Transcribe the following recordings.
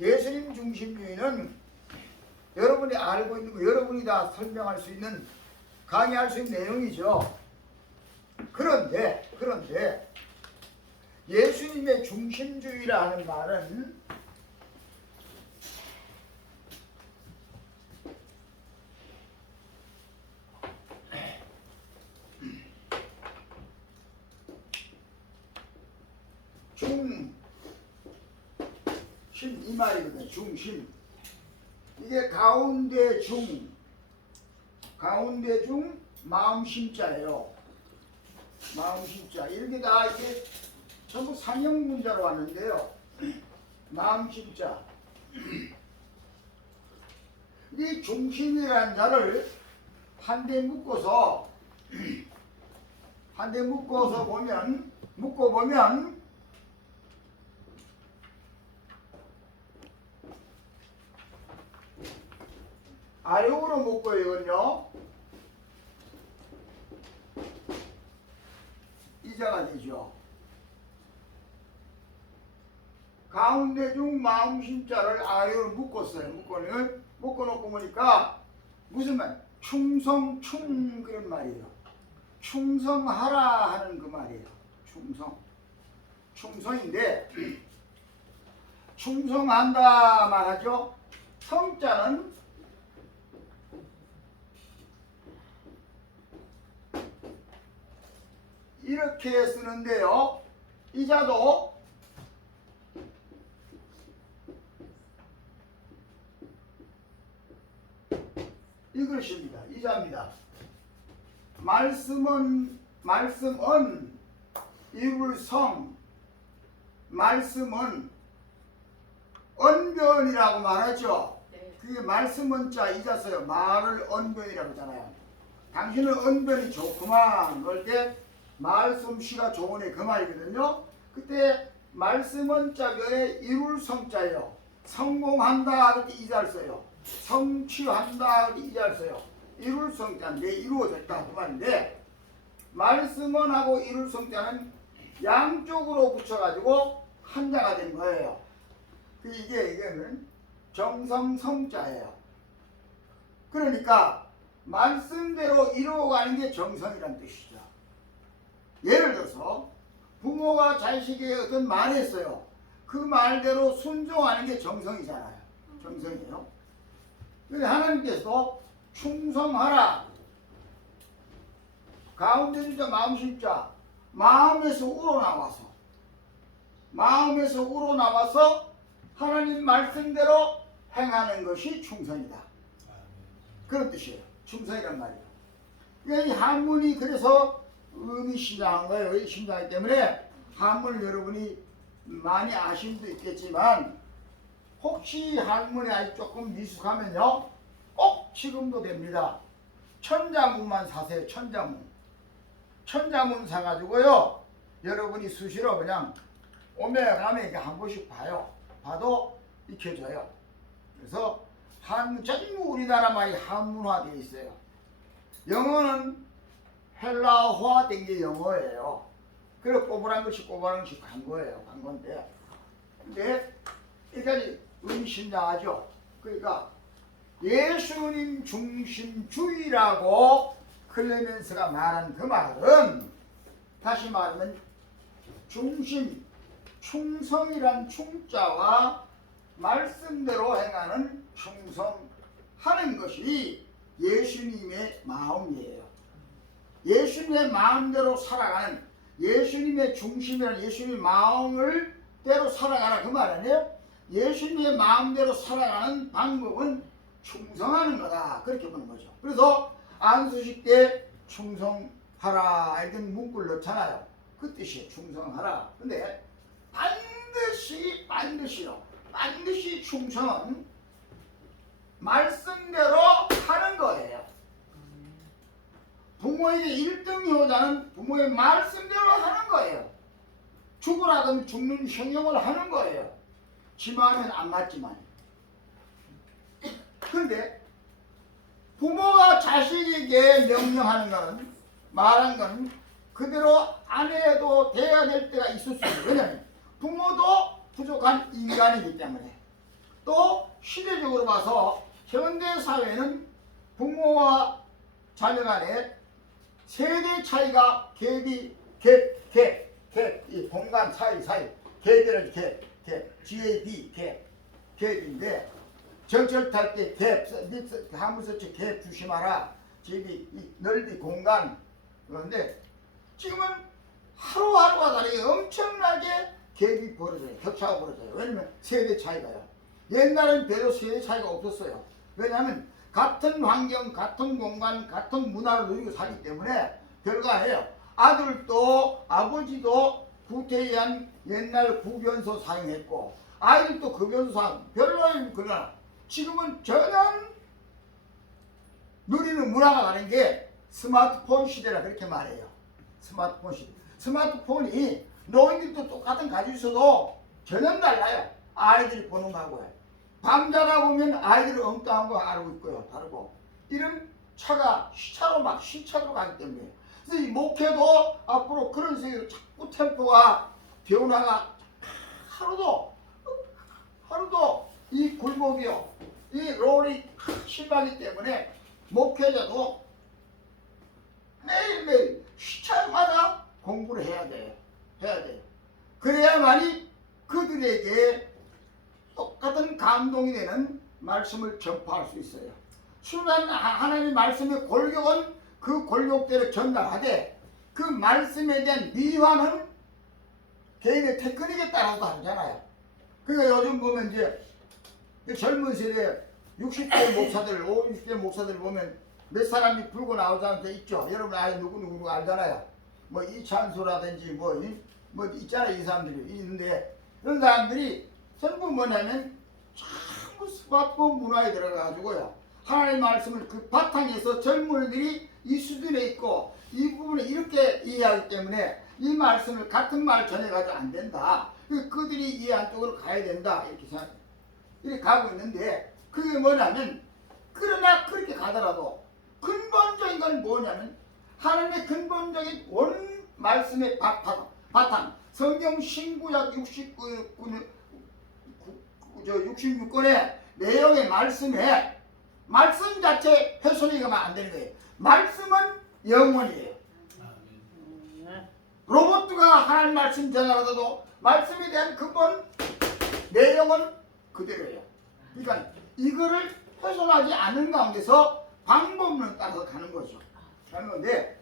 예수님 중심주의는 여러분이 알고 있는 거, 여러분이 다 설명할 수 있는, 강의할 수 있는 내용이죠. 그런데 예수님의 중심주의라는 말은 중심 이 말이거든요. 중심. 이게 가운데 중 마음심자예요. 마음심자. 이렇게 다 이게 전부 상형 문자로 왔는데요. 마음심자. 이 중심이라는 자를 한데 묶어서 묶어보면 아래으로 묶어요. 이건요. 이자가 되죠. 가운데 중 마음심자를 아래로 묶었어요. 묶어놓고 보니까 무슨 말? 충성 그런 말이에요. 충성하라 하는 그 말이에요. 충성인데 충성한다 말하죠. 성자는 이렇게 쓰는데요. 이자도 이것입니다. 이자입니다. 말씀은 이불성, 말씀은 언변이라고 말하죠. 그게 말씀은자 이자 써요. 말을 언변이라고 하잖아요. 당신은 언변이 좋구만 그럴 때 말씀씨가 좋으네 그 말이거든요. 그때 말씀은 자변에 이룰성자예요. 성공한다 그때 이자를 써요. 성취한다 그때 이자를 써요. 이룰성자인데 이루어졌다 그 말인데, 말씀은 하고 이룰성자는 양쪽으로 붙여가지고 한자가 된 거예요. 이게는 정성성자예요. 그러니까 말씀대로 이루어가는 게 정성이란 뜻이죠. 예를 들어서 부모가 자식에게 어떤 말을 했어요. 그 말대로 순종하는 게 정성이잖아요. 정성이에요. 근데 하나님께서도 충성하라. 가운데 진짜 마음심자, 마음에서 우러나와서 하나님 말씀대로 행하는 것이 충성이다. 그런 뜻이에요. 충성이란 말이에요. 그러니까 이 한문이 그래서 의미심장한 거예요. 의미심장하기 때문에 한문을 여러분이 많이 아실 수도 있겠지만, 혹시 한문이 아직 조금 미숙하면요, 꼭 지금도 됩니다. 천자문만 사세요. 천자문 사가지고요, 여러분이 수시로 그냥 오메가면 이렇게 한 번씩 봐요. 봐도 익혀져요. 그래서 한문, 전부 우리나라 말이 한문화되어 있어요. 영어는 헬라어화 된 게 영어예요. 그래서 꼬부란 것이 간 거예요. 간 건데. 근데 여기까지 의미심장하죠. 그러니까 예수님 중심주의라고 클레멘스가 말한 그 말은, 다시 말하면 중심, 충성이란 충자와 말씀대로 행하는 충성하는 것이 예수님의 마음이에요. 예수님의 마음대로 살아가는, 예수님의 중심이란 예수님의 마음을 대로 살아가라 그 말 아니에요? 예수님의 마음대로 살아가는 방법은 충성하는 거다. 그렇게 보는 거죠. 그래서 안수식 때 충성하라 이런 문구를 넣잖아요. 그 뜻이에요. 충성하라. 근데 반드시 충성은 말씀대로 하는 거예요. 부모에게 1등 효자는 부모의 말씀대로 하는 거예요. 죽으라 그러면 죽는 형용을 하는 거예요. 지 마음에는 안 맞지만. 그런데 부모가 자식에게 명령하는 거는, 말한 거는 그대로 안 해도 돼야 될 때가 있을 수 있어요. 왜냐하면 부모도 부족한 인간이기 때문에. 또 시대적으로 봐서 현대 사회는 부모와 자녀 간에 세대 차이가 갭이 이 공간 사이 갭이라는 갭 GAB 갭인데 전철 탈 때 갭 한문서치 갭 조심하라. 집이 넓이 공간. 그런데 지금은 하루하루가 다르게 엄청나게 갭이 벌어져요. 격차가 벌어져요. 왜냐면 세대 차이가요. 옛날엔 별로 세대 차이가 없었어요. 왜냐하면 같은 환경, 같은 공간, 같은 문화를 누리고 살기 때문에 별거아니에요. 아들도 아버지도 구태의한 옛날 구변소 사용했고 아이들도 그 변소 사용 별로 그러나 지금은 전혀 누리는 문화가 다른 게 스마트폰 시대라 그렇게 말해요. 스마트폰 시대. 스마트폰이 노인들도 똑같은 가지고 있어도 전혀 달라요. 아이들이 보는 거하고요. 밤자다 보면 아이들이 엉뚱한 거 알고 있고요. 다르고. 이런 차가 시차로 가기 때문에. 그래서 이 목회도 앞으로 그런 식으로 자꾸 템포가 변화가 하루도 이 굴곡이요. 이 롤이 심하기 때문에 목회자도 매일매일 시차마다 공부를 해야 돼요. 그래야만이 그들에게 똑같은 감동이 되는 말씀을 전파할 수 있어요. 순한 하나님의 말씀의 골격은 그 골격대로 전달하되 그 말씀에 대한 미화는 개인의 테크닉에 따라서 다르잖아요. 그러니까 요즘 보면 이제 젊은 세대 60대 목사들, 50대 목사들 보면 몇 사람이 불고 나오자는 데 있죠. 여러분 아예 누구 알잖아요. 뭐 이찬수라든지 뭐 있잖아요. 이 사람들이 있는데 그런 사람들이 전부 뭐냐면 전부 스마트폰 문화에 들어가가지고요. 하나님의 말씀을 그 바탕에서 젊은이들이 이 수준에 있고 이 부분에 이렇게 이해하기 때문에 이 말씀을 같은 말 전해가지고 안 된다. 그들이 이해한 쪽으로 가야 된다. 이렇게 가고 있는데 그게 뭐냐면 그러나 그렇게 가더라도 근본적인 건 뭐냐면 하나님의 근본적인 원 말씀의 바탕 성경 신구약 66권의 내용의 말씀에 말씀 자체 훼손이 가면 안 되는 거예요. 말씀은 영원이에요. 로봇가 하나님 말씀 전하더라도 말씀에 대한 근본 내용은 그대로예요. 그러니까 이거를 훼손하지 않는 가운데서 방법론을 따라서 가는 거죠. 하는 건데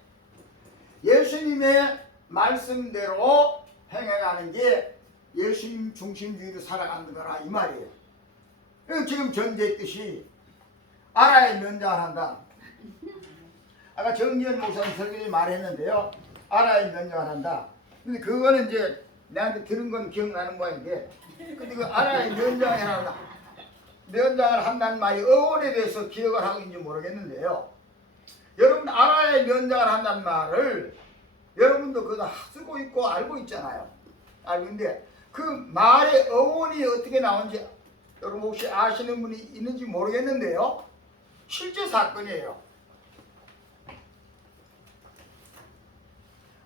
예수님의 말씀대로 행해가는 게 예수님 중심주의로 살아가는 거라 이 말이에요. 지금 전제했듯이 알아야 면장을 한다. 아까 정지현 목사님 설교에 말했는데요. 알아야 면장을 한다. 근데 그거는 이제 내한테 들은 건 기억나는 모양인데 근데 그 알아야 면장을 한다. 면장을 한다는 말이 어원에 대해서 기억을 하고 있는지 모르겠는데요. 여러분 알아야 면장을 한다는 말을 여러분도 그거 쓰고 있고 알고 있잖아요. 알고 있는데 그 말의 어원이 어떻게 나온지 여러분 혹시 아시는 분이 있는지 모르겠는데요. 실제 사건이에요.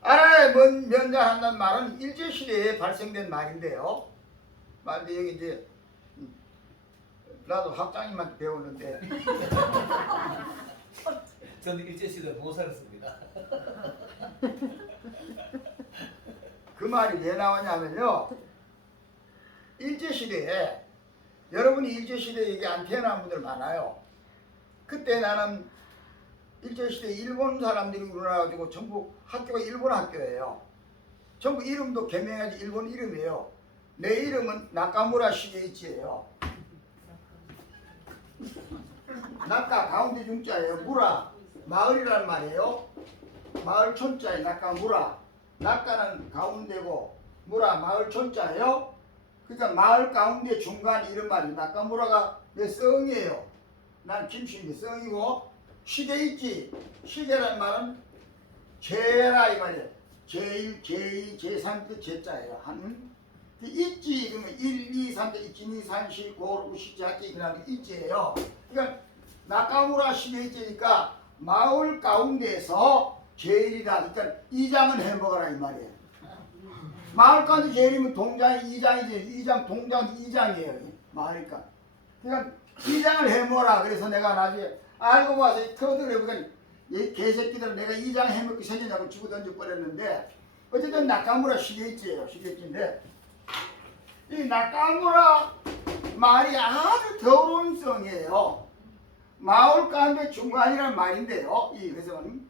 알아야 면장을 한다는 말은 일제시대에 발생된 말인데요. 말인데 여기 이제 나도 학장님한테 배웠는데 저는 일제시대 못 살았습니다. 그 말이 왜 나오냐면요. 일제시대에 여러분이 일제시대에 여기 안 태어난 분들 많아요. 그때 나는 일제시대에 일본 사람들이 우러나가지고 전부 학교가 일본 학교예요. 전부 이름도 개명하지 일본 이름이에요. 내 이름은 나카무라 시게이치예요. 나카 가운데 중자예요. 무라 마을이란 말이에요. 마을 촌자에 나카무라. 나카는 가운데고 무라 마을 촌자예요. 그러니까 마을 가운데 중간 이런 말이 나카무라가 내 성이에요. 난 김씨인데 성이고 시게이치 시게란 말은 제라 이 말이에요. 제1, 제2, 제3 뜻 제자예요. 하는 있지 그러면 1, 2, 3, 1, 2, 3, 4, 5, 6, 7, 8, 9, 10 있지예요. 그러니까 나카무라 시게이치니까 마을 가운데에서 제일이다. 그러니까 이장은 해먹어라 이 말이에요. 마을 가운데 제일이면 동장이 이장이지. 이장 동장 이장이에요. 마을이니까. 그러니까 이장을 해먹어라. 그래서 내가 나중에 알고 봐서 터득을 해보니까 이 개새끼들 내가 이장 해먹기 생기냐고 주고 던져버렸는데 어쨌든 나카무라 시게이치예요. 시게이치인데 이 나카무라 말이 아주 더러운 성이에요. 마을 가운데 중간이라는 말인데요. 이 회성은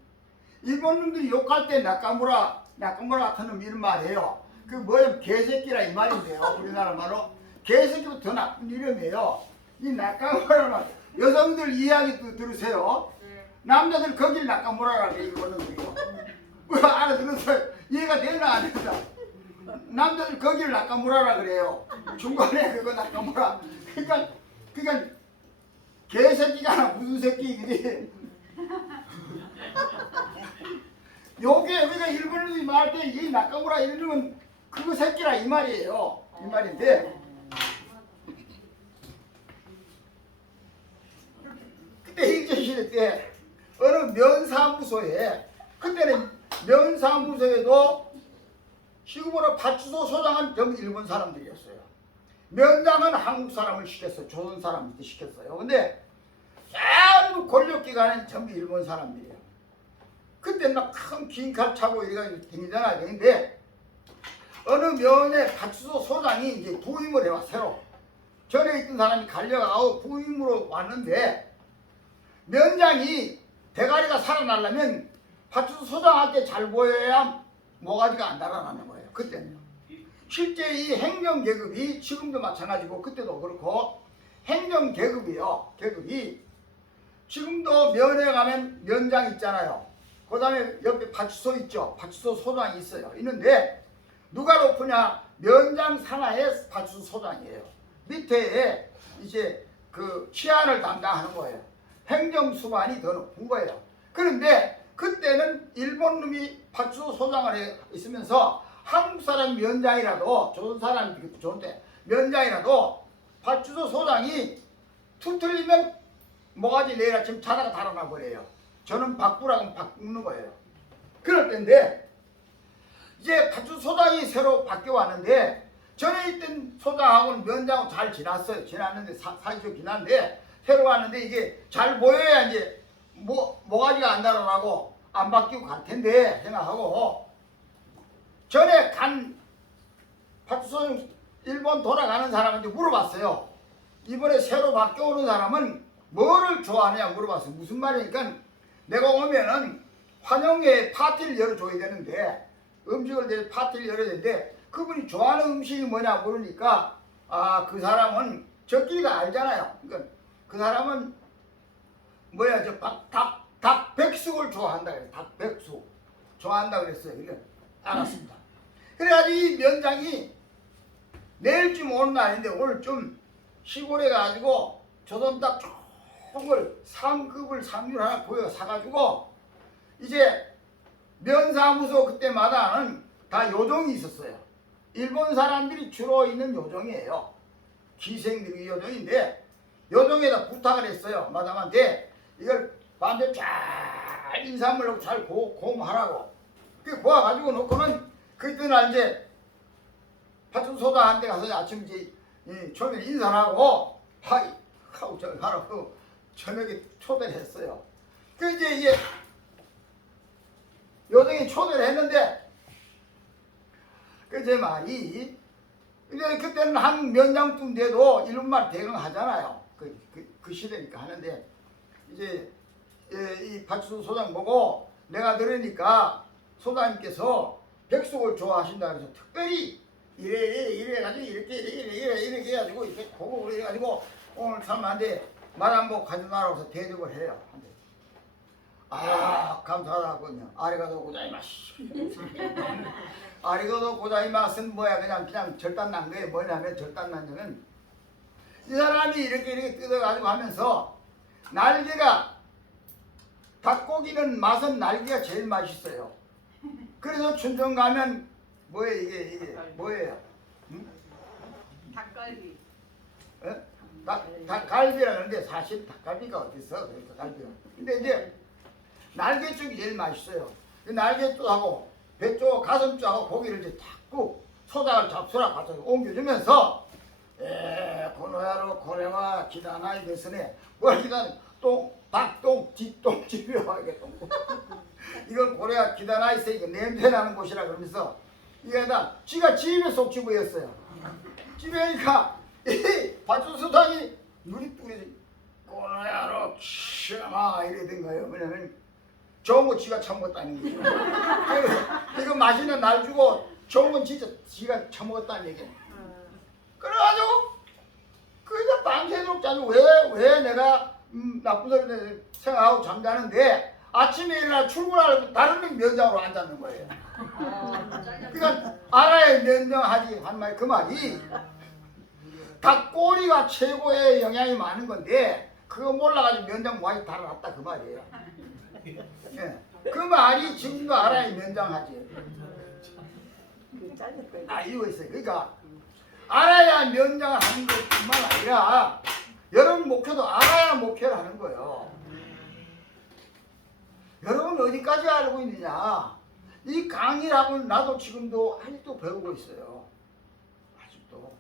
일본 놈들이 욕할 때 나카무라 같은 놈 이런 말이에요. 그 뭐야 개새끼라 이 말인데요. 우리나라 말로 개새끼보다 더 나쁜 이름이에요. 이 나카무라 말 여성들 이야기 또 들으세요. 남자들 거길 나카무라라고 일본 놈들이요. 뭐 알아들었어요? 이해가 되나 안 되나? 남자들 거기를 나카무라라 그래요. 중간에 그거 나카무라. 그러니까 개새끼가 아니라 무슨 새끼이지? 요게 우리가 일본인들이 말할 때 이 나카무라 이런 건 그거 새끼라 이 말이에요. 이 말인데 그때 일제시대 때 어느 면사무소에 그때는 면사무소에도 시국으로 파출소 소장은 전부 일본 사람들이었어요. 면장은 한국 사람을 시켰어요. 조선 사람한테 시켰어요. 근데 전부 권력기관은 전부 일본 사람들이에요. 그때 막 큰 긴 칼 차고 이래가지고 다니잖아요. 근데 어느 면의 파출소 소장이 이제 부임을 해와 새로 전에 있던 사람이 갈려가고 부임으로 왔는데 면장이 대가리가 살아나려면 파출소 소장한테 잘 보여야 모가지가 안 달아나는 거예요. 그때는요. 실제 이 행정계급이 지금도 마찬가지고 그때도 그렇고 행정계급이요. 계급이 지금도 면회 가면 면장 있잖아요. 그 다음에 옆에 파출소 있죠. 파출소 소장이 있어요. 있는데 누가 높으냐? 면장 산하의 파출소 소장이에요. 밑에 이제 그 치안을 담당하는 거예요. 행정수반이 더 높은 거예요. 그런데 그때는 일본 놈이 파출소 소장을 있으면서 한국 사람 면장이라도 조선 사람이 좋은데 면장이라도 파출소 소장이 툭 틀리면 모가지 내일 아침 자다가 달아나 버려요. 저는 바꾸라고 바꾸는 거예요. 그럴 때인데 이제 파출소 소장이 새로 바뀌어 왔는데 전에 있던 소장하고는 면장하고 잘 지났어요. 지났는데 사이 좋긴 한데 새로 왔는데 이게 잘 보여야 이제 모가지가 안 달아나고 안 바뀌고 갈 텐데 생각하고 전에 간 파출소 일본 돌아가는 사람한테 물어봤어요. 이번에 새로 바뀌어오는 사람은 뭐를 좋아하느냐 물어봤어요. 무슨 말이니까 내가 오면은 환영회 파티를 열어줘야 되는데 음식을 파티를 열어야 되는데 그분이 좋아하는 음식이 뭐냐 물으니까 아 그 사람은 저끼리가 알잖아요. 그러니까 그 사람은 뭐야 닭 백숙을 좋아한다 그래요. 닭 백숙 좋아한다 그랬어요. 그러니까 알았습니다. 그래가지고 이 면장이 내일쯤 오는 날인데 오늘 좀 시골에 가지고 조선닭 좋은 걸 상급을 상률 하나 보여 사가지고 이제 면사무소 그때마다는 다 요정이 있었어요. 일본 사람들이 주로 있는 요정이에요. 기생들이 요정인데 요정에다 부탁을 했어요. 마담한테 이걸 밤새 잘 인사물로 잘 고음하라고. 그 고아가지고 놓고는 그때는 이제 파출소장한테 가서 아침 이제 처음에 인사를 하고 하고 저 하라고 저녁에 초대를 했어요. 그 이제 요정이 초대를 했는데 그 제 말이 이제 그때는 한 면장쯤 돼도 일본말 대강 하잖아요. 그 시대니까 하는데 이제 이 파출소 소장 보고 내가 들으니까 소장님께서 백숙을 좋아하신다 그래서 특별히 이래가지고 이렇게 해가지고 이렇게 고급으로 해가지고 오늘 사람한테 말 한 번 가져나라고 해서 대접을 해요. 아 감사하다군요. 아리가도 고자이마스. 아리가도 고자이마스는 뭐야 그냥 절단난 거예요. 뭐냐면 절단난 거는 이 사람이 이렇게 뜯어가지고 하면서 날개가 닭고기는 맛은 날개가 제일 맛있어요. 그래서 춘천 가면 뭐예요 이게 뭐예요? 응? 닭갈비. 에? 닭갈비라는데 사실 닭갈비가 어디 있어? 그러니까 갈비가. 근데 이제 날개 쪽이 제일 맛있어요. 그 날개 쪽하고 배 쪽, 가슴 쪽하고 고기를 이제 탁 소장을 잡수라 갖다 옮겨주면서 고노야로 고래와 기다나이 됐으네. 뭐 기다 똥 닭똥 뒷똥 집요하게 똥. 이걸 고래가 기다나 있으니까 냄새 나는 곳이라 그러면서 이게 다 지가 집에 속 집어였어요. 집에니까 이 발전소장이 눈이 뚜그러져 꼬나야로 치마 이래 된 거예요. 왜냐면 좋은 거 지가 처먹었다는 얘기죠. 이거 맛있는 날 주고 좋은 건 진짜 지가 처먹었다는 얘기예요. 그래가지고 그래서 밤새도록 자주 왜 내가 나쁜 소리 생각하고 잠자는데 아침에 일어나 출근하려고 다른 면장으로 앉았는 거예요. 그러니까 알아야 면장하지 한 말 그 말이 닭꼬리가 최고의 영양이 많은 건데 그거 몰라가지고 면장 많이 달아놨다 그 말이에요. 예. 그 말이 지금도 알아야 면장하지. 이유가 있어요. 그러니까 알아야 면장을 하는 것뿐만 아니라 여러분 목표도 알아야 목표를 하는 거예요. 여러분 어디까지 알고 있느냐? 이 강의라고 나도 지금도 아직도 배우고 있어요. 아직도.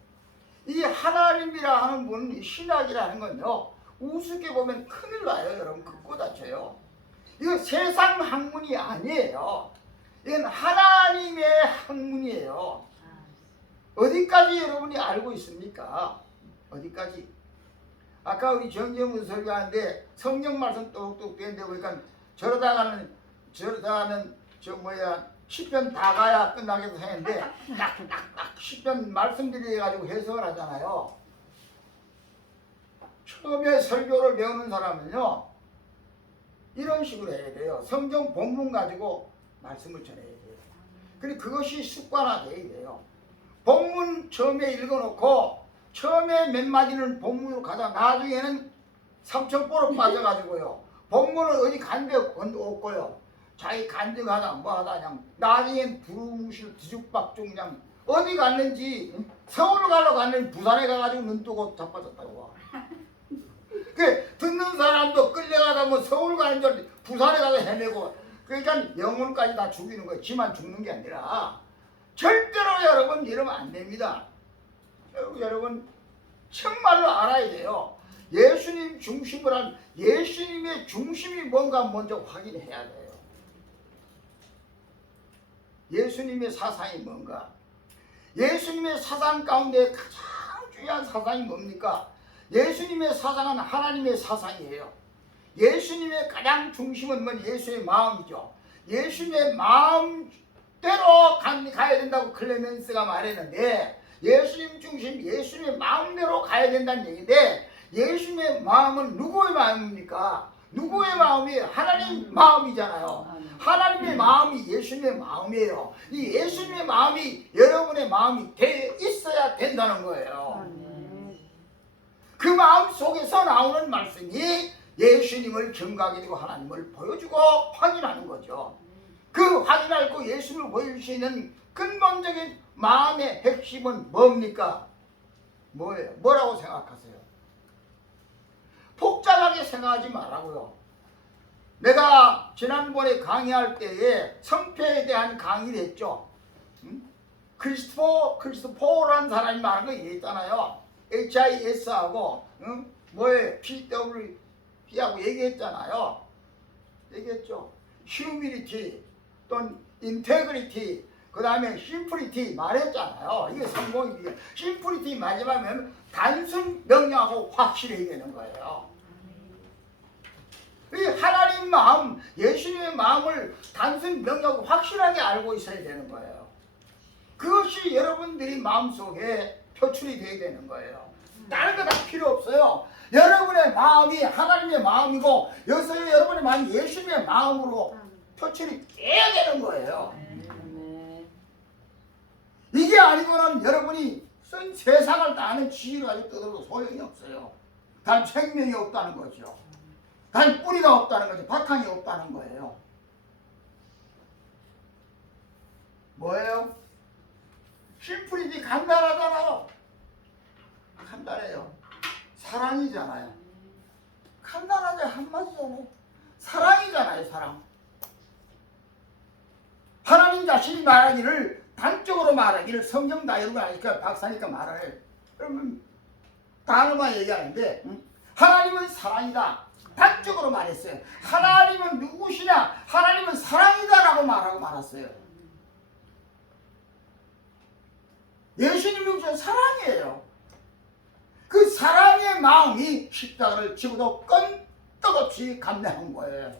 이 하나님이라 하는 분, 이 신학이라는 건요. 우습게 보면 큰일 나요. 여러분 긋고 다쳐요. 이거 세상 학문이 아니에요. 이건 하나님의 학문이에요. 어디까지 여러분이 알고 있습니까? 어디까지? 아까 우리 정재문 설교하는데 성경 말씀 똑똑 되는데 보니까 저러다가는 시편 다 가야 끝나겠다 했는데 딱딱딱 시편 말씀드려가지고 해석을 하잖아요. 처음에 설교를 배우는 사람은요 이런 식으로 해야 돼요. 성경 본문 가지고 말씀을 전해야 돼요. 그리고 그것이 습관화돼야 돼요. 본문 처음에 읽어놓고 처음에 몇 마디는 본문으로 가다 나중에는 삼천포로 빠져가지고요. 본문은 어디 간데 없고요. 자기 간증하다 뭐하다 그냥 나중엔 두루뭉실 뒤죽박죽 그냥 어디 갔는지 서울 가려고 갔는지 부산에 가가지고 눈 뜨고 자빠졌다고. 그 듣는 사람도 끌려가다 뭐 서울 가는 줄 부산에 가서 헤매고 그러니까 영혼까지 다 죽이는 거예요. 지만 죽는 게 아니라 절대로 여러분 이러면 안 됩니다. 여러분 정말로 알아야 돼요. 예수님 중심을 한 예수님의 중심이 뭔가 먼저 확인해야 돼요. 예수님의 사상이 뭔가? 예수님의 사상 가운데 가장 중요한 사상이 뭡니까? 예수님의 사상은 하나님의 사상이에요. 예수님의 가장 중심은 뭐 예수의 마음이죠. 예수님의 마음대로 가야 된다고 클레멘스가 말했는데 예수님 중심, 예수님의 마음대로 가야 된다는 얘기인데 예수님의 마음은 누구의 마음입니까? 누구의 마음이 하나님 마음이잖아요. 하나님의 마음이 예수님의 마음이에요. 이 예수님의 마음이 여러분의 마음이 돼 있어야 된다는 거예요. 그 마음 속에서 나오는 말씀이 예수님을 경각이 되고 하나님을 보여주고 확인하는 거죠. 그 확인하고 예수님을 보여줄 수 있는 근본적인 마음의 핵심은 뭡니까? 뭐예요? 뭐라고 생각하세요? 복잡하게 생각하지 말라고요. 내가 지난번에 강의할 때에 성패에 대한 강의를 했죠. 크리스토퍼라는 사람이 말한 거 얘기했잖아요. HIS하고 뭐예요? PWP하고 얘기했잖아요. 얘기했죠. 휴밀리티 또는 인테그리티 그 다음에 심플리티 말했잖아요. 이게 성공이에요. 심플리티 마지막에 단순 명료하고 확실해야 되는 거예요. 이 하나님 마음, 예수님의 마음을 단순 명료하고 확실하게 알고 있어야 되는 거예요. 그것이 여러분들이 마음속에 표출이 돼야 되는 거예요. 다른 거 다 필요 없어요. 여러분의 마음이 하나님의 마음이고 여기서 여러분의 마음이 예수님의 마음으로 표출이 돼야 되는 거예요. 이게 아니고는 여러분이 쓴 세상을 다 아는 지혜를 가지고 떠들어도 소용이 없어요. 단 생명이 없다는 거죠. 단 뿌리가 없다는 거죠. 바탕이 없다는 거예요. 뭐예요? 심플이지 간단하잖아요. 간단해요. 사랑이잖아요. 간단하지 한마디잖아요. 사랑이잖아요. 사랑. 하나님 자신이 말하기를 단적으로 말하기를 성경 다 여러분 아니까 박사니까 말하래. 그러면 단어만 얘기하는데 하나님은 사랑이다. 단적으로 말했어요. 하나님은 누구시냐? 하나님은 사랑이다라고 말하고 말았어요. 예수님은 사랑이에요. 그 사랑의 마음이 십자가를 지고도 끈떡없이 감내한 거예요.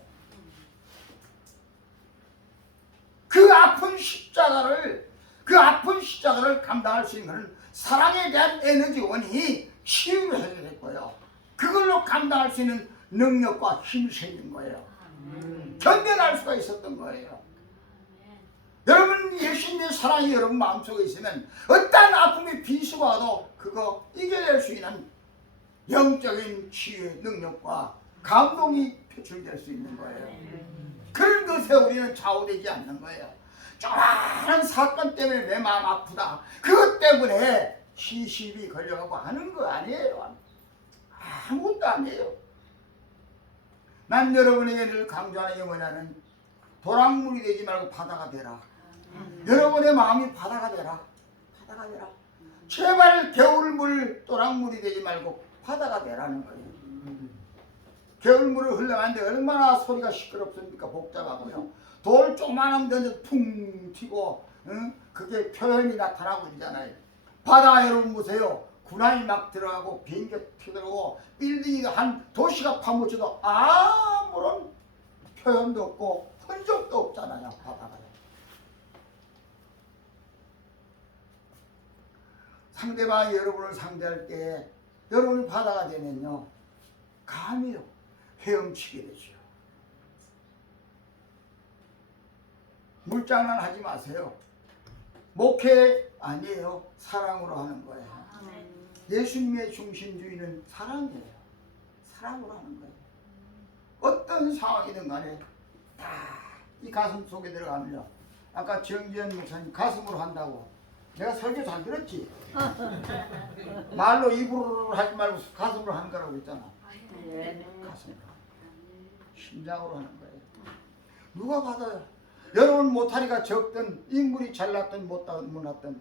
그 아픈 십자가를 감당할 수 있는 사랑에 대한 에너지원이 치유를 하게 됐고요. 그걸로 감당할 수 있는 능력과 힘이 생긴 거예요. 견뎌낼 수가 있었던 거예요. 여러분 예수님의 사랑이 여러분 마음속에 있으면 어떤 아픔이 비수가 와도 그거 이겨낼 수 있는 영적인 치유의 능력과 감동이 표출될 수 있는 거예요. 그런 것에 우리는 좌우되지 않는 거예요. 조그마한 사건 때문에 내 마음 아프다. 그것 때문에 시시비 걸려가고 하는 거 아니에요. 아무것도 아니에요. 난 여러분에게 늘 강조하는 게 뭐냐면 도랑물이 되지 말고 바다가 되라. 여러분의 마음이 바다가 되라. 바다가 되라. 제발 겨울물 도랑물이 되지 말고 바다가 되라는 거예요. 겨울물을 흘러가는데 얼마나 소리가 시끄럽습니까? 복잡하고요. 돌 조그만한 던져 퉁 튀고 그게 표현이 나타나고 있잖아요. 바다 여러분 보세요. 군함이 막 들어가고 비행기 튀어들어가고 빌딩이 한 도시가 파묻혀도 아무런 표현도 없고 흔적도 없잖아요. 바다가. 상대방이 여러분을 상대할 때 여러분이 바다가 되면요. 감히요. 헤엄치게 되죠. 물장난 하지 마세요. 목회 아니에요. 사랑으로 하는 거예요. 예수님의 중심주의는 사랑이에요. 사랑으로 하는 거예요. 어떤 상황이든 간에 다 이 가슴 속에 들어가면요. 아까 정지현 목사님 가슴으로 한다고 내가 설교 잘 들었지? 말로 입으로 하지 말고 가슴으로 하는 거라고 했잖아. 가슴으로. 심장으로 하는 거예요. 누가 받아요? 여러분 모타리가 적든 인물이 잘났든 못났든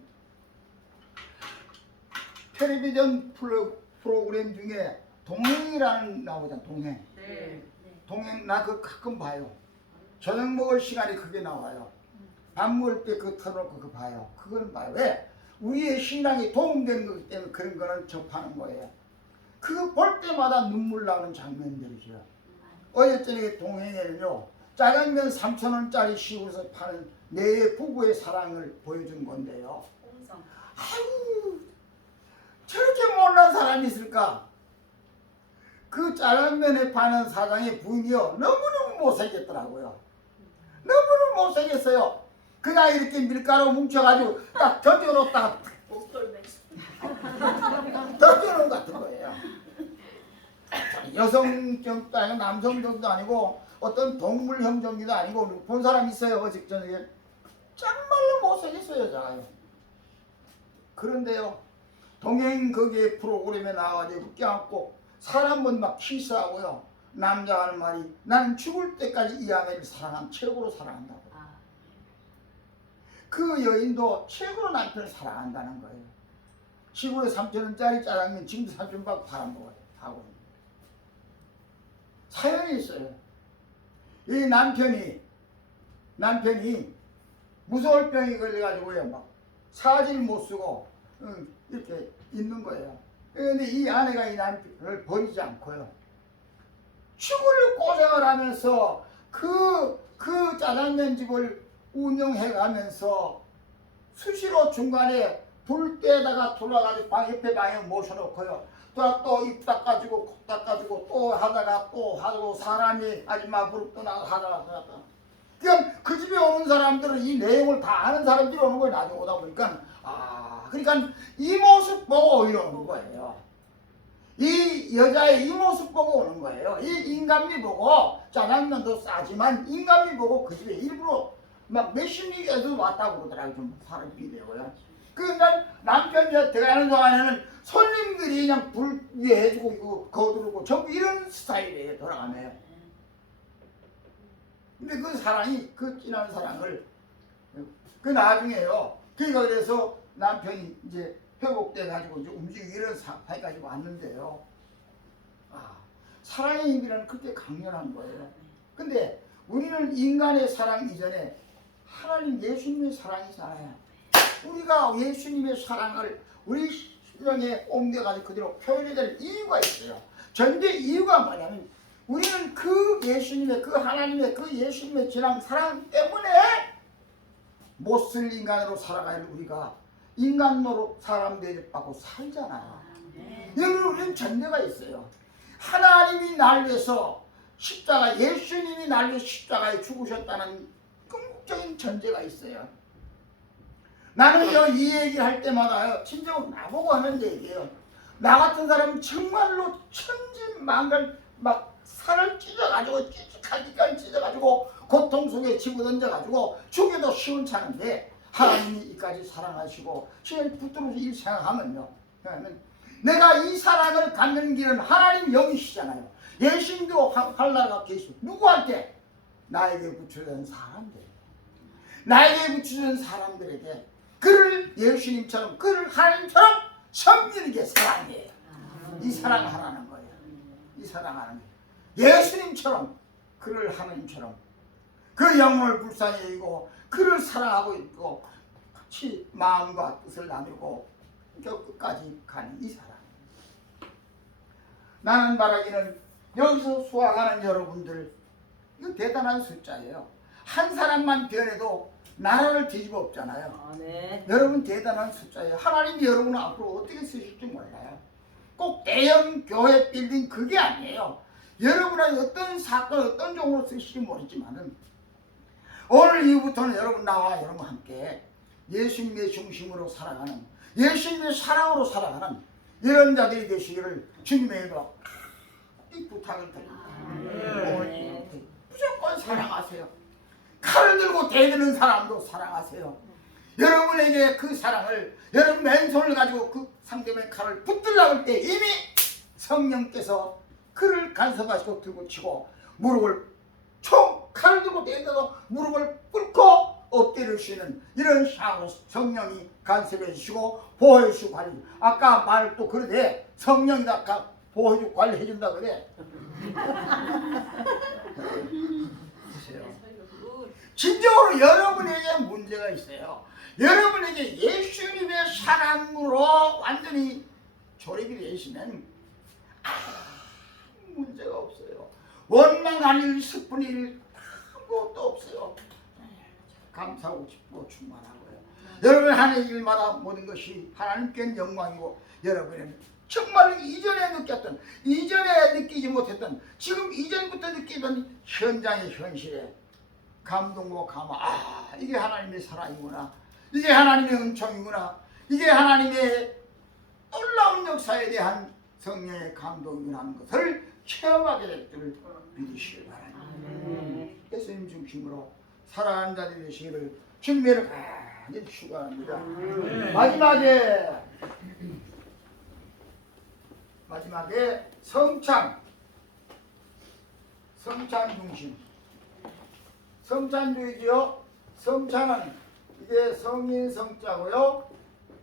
텔레비전 프로그램 중에 동행이라는 나오잖아. 동행. 동행 나 그거 가끔 봐요. 저녁 먹을 시간에 그게 나와요. 밥 먹을 때 그거 틀어놓고 그거 봐요. 그거는 봐요. 왜? 우리의 신앙이 도움되는 것 때문에 그런 거는 접하는 거예요. 그거 볼 때마다 눈물 나는 장면들이죠. 어제 저녁에 동행에는요. 짜장면 3,000원짜리 시골에서 파는 내 부부의 사랑을 보여준 건데요. 아유 저렇게 못난 사람이 있을까? 그 짜장면에 파는 사장의 부인이요. 너무너무 못생겼더라고요. 너무너무 못생겼어요. 그냥 이렇게 밀가루 뭉쳐가지고 딱 던져놓다가 던져놓은 것 같은 거예요. 여성적도 아니고 남성적도 아니고 어떤 동물형 정기도 아니고 본 사람 있어요. 어제 저녁에 정말로 못생겼어요. 여자가요. 그런데요. 동행 거기에 프로그램에 나와가지고 껴안고 사람은 막 키스하고요. 남자가 하는 말이 나는 죽을 때까지 이 아내를 최고로 사랑한다고. 그 여인도 최고로 남편을 사랑한다는 거예요. 시골에 3,000원짜리 짜장면 지금도 3,000원 팔아먹어요. 하고 사연이 있어요. 이 남편이 무서울 병이 걸려가지고요. 막 사지를 못 쓰고 이렇게 있는 거예요. 그런데 이 아내가 이 남편을 버리지 않고요. 죽을 고생을 하면서 그 짜장면집을 운영해 가면서 수시로 중간에 불 때다가 돌아가지고 옆에 방에 모셔놓고요. 또 입 닦아주고 코 닦아주고 또 하다가 또 하고 사람이 아줌마 부릅도 나고 하다가 그럼 그 집에 오는 사람들은 이 내용을 다 아는 사람들이 오는 거예요. 나중에 오다 보니까 그러니까 이 모습 보고 오는 거예요. 이 여자의 이 모습 보고 오는 거예요. 이 인간미 보고 짜장면도 싸지만 인간미 보고 그 집에 일부러 막 몇십 리에서 왔다고 그러더라고요. 좀 사람이 되고요. 그러니까 남편이 들어가는 동안에는 손님들이 그냥 불 위에 해주고 이거 거두르고 전부 이런 스타일이에요. 돌아가네요. 근데 그 사랑이 그 진한 사랑을 그 나중에요. 그러니까 그래서 남편이 이제 회복돼 가지고 이제 움직이고 이런 상황까지 왔는데요. 사랑의 힘이라는 그렇게 강렬한 거예요. 근데 우리는 인간의 사랑 이전에 하나님 예수님의 사랑이잖아요. 우리가 예수님의 사랑을 우리 신앙에 옮겨가지고 그대로 표현해야 될 이유가 있어요. 전제 이유가 뭐냐면 우리는 그 예수님의 그 하나님의 그 예수님의 지난 사랑 때문에 못쓸 인간으로 살아갈 우리가 인간으로 사람 대접받고 살잖아요. 여러분 우리는 전제가 있어요. 하나님이 날 위해서 십자가 예수님이 날 위해서 십자가에 죽으셨다는 궁극적인 전제가 있어요. 나는요 이 얘기를 할 때마다 친정은 나보고 하는 얘기예요. 나 같은 사람은 정말로 천진만갈 막 살을 찢어가지고 찌직하기까지 찢어가지고 고통 속에 집어던져가지고 죽여도 시원찮은데 하나님이 이까지 사랑하시고 시간이 붙들어서 이 생각하면요. 내가 이 사랑을 갖는 길은 하나님 영이시잖아요. 예수님도 할라가 계시고 누구한테? 나에게 붙여진 사람들, 나에게 붙여진 사람들에게 그를 예수님처럼 그를 하나님처럼 섬기는 게 사랑이에요. 이 사랑하라는 거예요. 이 사랑하는 거예요. 예수님처럼 그를 하나님처럼 그 영혼을 불쌍히 여기고 그를 사랑하고 있고 같이 마음과 뜻을 나누고 저 끝까지 가는 이 사랑. 나는 말하기는 여기서 수학하는 여러분들 이거 대단한 숫자예요. 한 사람만 변해도 나라를 뒤집어 엎잖아요. 네. 여러분 대단한 숫자예요. 하나님이 여러분을 앞으로 어떻게 쓰실지 몰라요. 꼭 대형 교회 빌딩 그게 아니에요. 여러분의 어떤 사건 어떤 종으로 쓰실지 모르지만은 오늘 이후부터는 여러분 나와 여러분 함께 예수님의 중심으로 살아가는 예수님의 사랑으로 살아가는 이런 자들이 되시기를 주님에게도 이 부탁을 드립니다. 무조건 사랑하세요. 칼을 들고 대드는 사람도 사랑하세요. 여러분에게 그 사랑을 여러분 맨손을 가지고 그 상대방의 칼을 붙들려고 할 때 이미 성령께서 그를 간섭하시고 들고 치고 무릎을 칼을 들고 대드도 무릎을 꿇고 엎드리시는 이런 샤워 성령이 간섭해 주시고 보호해 주시고 관리. 아까 말 또 그러대 성령이 다 보호해 주고 관리해 준다 그래. 진정으로 여러분에게 문제가 있어요. 여러분에게 예수님의 사랑으로 완전히 조립이 되시면 문제가 없어요. 원망할 일, 슬픈 일 아무것도 없어요. 감사하고 싶고 충만하고요. 여러분 하는 일마다 모든 것이 하나님께 영광이고 여러분은 정말 이전에 느꼈던 이전에 느끼지 못했던 지금 이전부터 느끼던 현장의 현실에 감동과 감화. 이게 하나님의 사랑이구나. 이게 하나님의 은총이구나. 이게 하나님의 놀라운 역사에 대한 성령의 감동이구나 하는 것을 체험하게 될 줄을 믿으시길 바랍니다. 예수님 중심으로 살아가는 자들이 되시기를 주님의 간절히 축원합니다. 마지막에 성찬 중심. 성찬주의지요. 성찬은 이게 성인 성자고요.